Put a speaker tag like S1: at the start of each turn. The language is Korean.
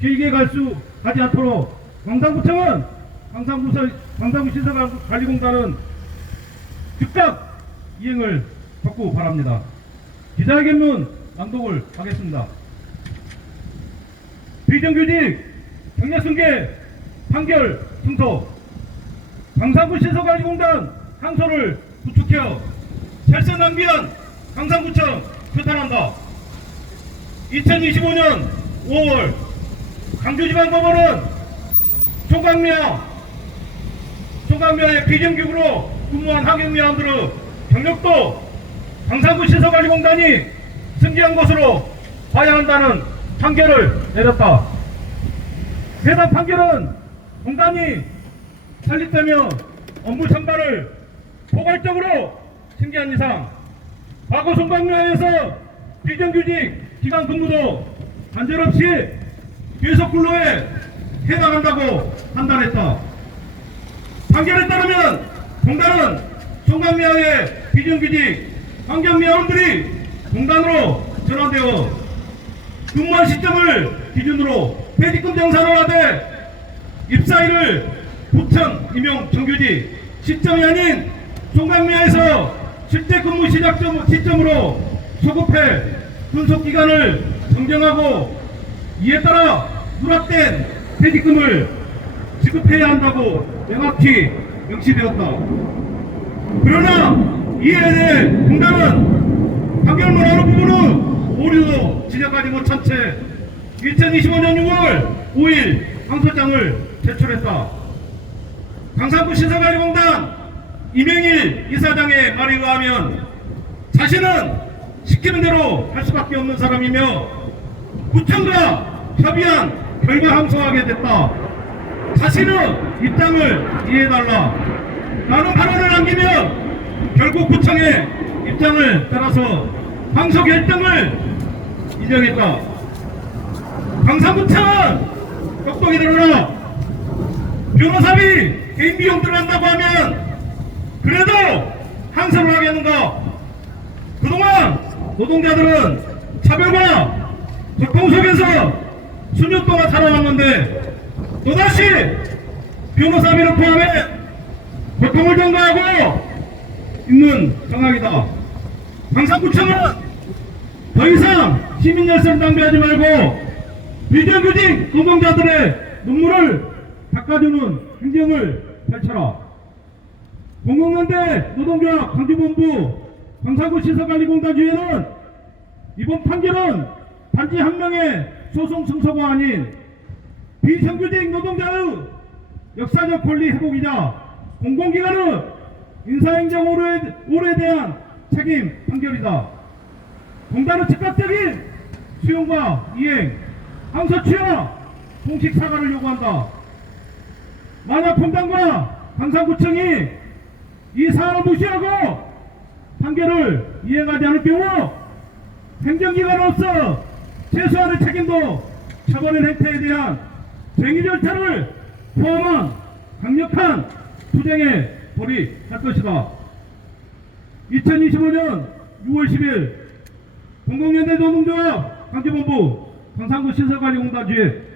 S1: 길게 갈 수 하지 않도록 광산구청은 광산구서 광산구 시설관리공단은 즉각 이행을 받고 바랍니다. 기자회견문 낭독을 하겠습니다. 비정규직 경력승계 판결 승소 광산구 시설관리공단 항소를 구축하여 찰서 낭비한 광산구청 규탄한다. 2025년 5월 강주지방법원은 총각미와 총각미와의 비정규직으로 근무한 하경미원들의 경력도 광산구 시설관리공단이 승계한 것으로 봐야 한다는 판결을 내렸다. 해당 판결은 공단이 설립되며 업무 선발을 포괄적으로 승계한 이상 과거 송강면에서 비정규직 기간 근무도 간절 없이 계속 근로에 해당한다고 판단했다. 판결에 따르면 공단은 송강미아의 비정규직 환경미아원들이 공단으로 전환되어 근무한 시점을 기준으로 퇴직금 정산을 하되 입사일을 부천 임용 정규직 시점이 아닌 송강미아에서 실제 근무 시작점 시점으로 소급해 분속 기간을 정정하고 이에 따라 누락된 퇴직금을 지급해야 한다고 명확히 명시되었다. 그러나 이에 대해 공단은 판결문 어느 부분은 오류도 지적하지 못한 채 2025년 6월 5일 항소장을 제출했다. 강산구 시설관리공단 이명일 이사장의 말에 의하면 자신은 시키는 대로 할 수밖에 없는 사람이며 구청과 협의한 결과 항소하게 됐다. 자신의 입장을 이해해달라. 나는 발언을 남기면 결국 구청의 입장을 따라서 항소 결정을 인정했다. 강산구청은 똑똑히 들어라. 변호사비 개인 비용 들어간다고 하면 그래도 항소를 하겠는가? 그동안 노동자들은 차별과 고통 속에서 수년 동안 살아왔는데 또다시 변호사비를 포함해 고통을 전가하고 있는 상황이다. 광산구청은 더 이상 시민 열세를 낭비하지 말고 비정규직 노동자들의 눈물을 닦아주는 행정을 펼쳐라. 공공연대 노동조합 강주본부 광산구 시설관리공단 주에는 이번 판결은 단지 한 명의 소송 승소가 아닌 비정규직 노동자의 역사적 권리 회복이자 공공기관의 인사행정 오류에, 오류에 대한 책임 판결이다. 공단의 즉각적인 수용과 이행, 항소 취하, 공식 사과를 요구한다. 만약 공단과 강산구청이 이 사안을 무시하고 판결을 이행하지 않을 경우 행정기관으로서 최소한의 책임도 처벌의 행태에 대한 쟁의 절차를 포함한 강력한 투쟁에 돌입할 것이다. 2025년 6월 10일 공공연대 노동조합 강제본부 강산구 시설관리공단 주에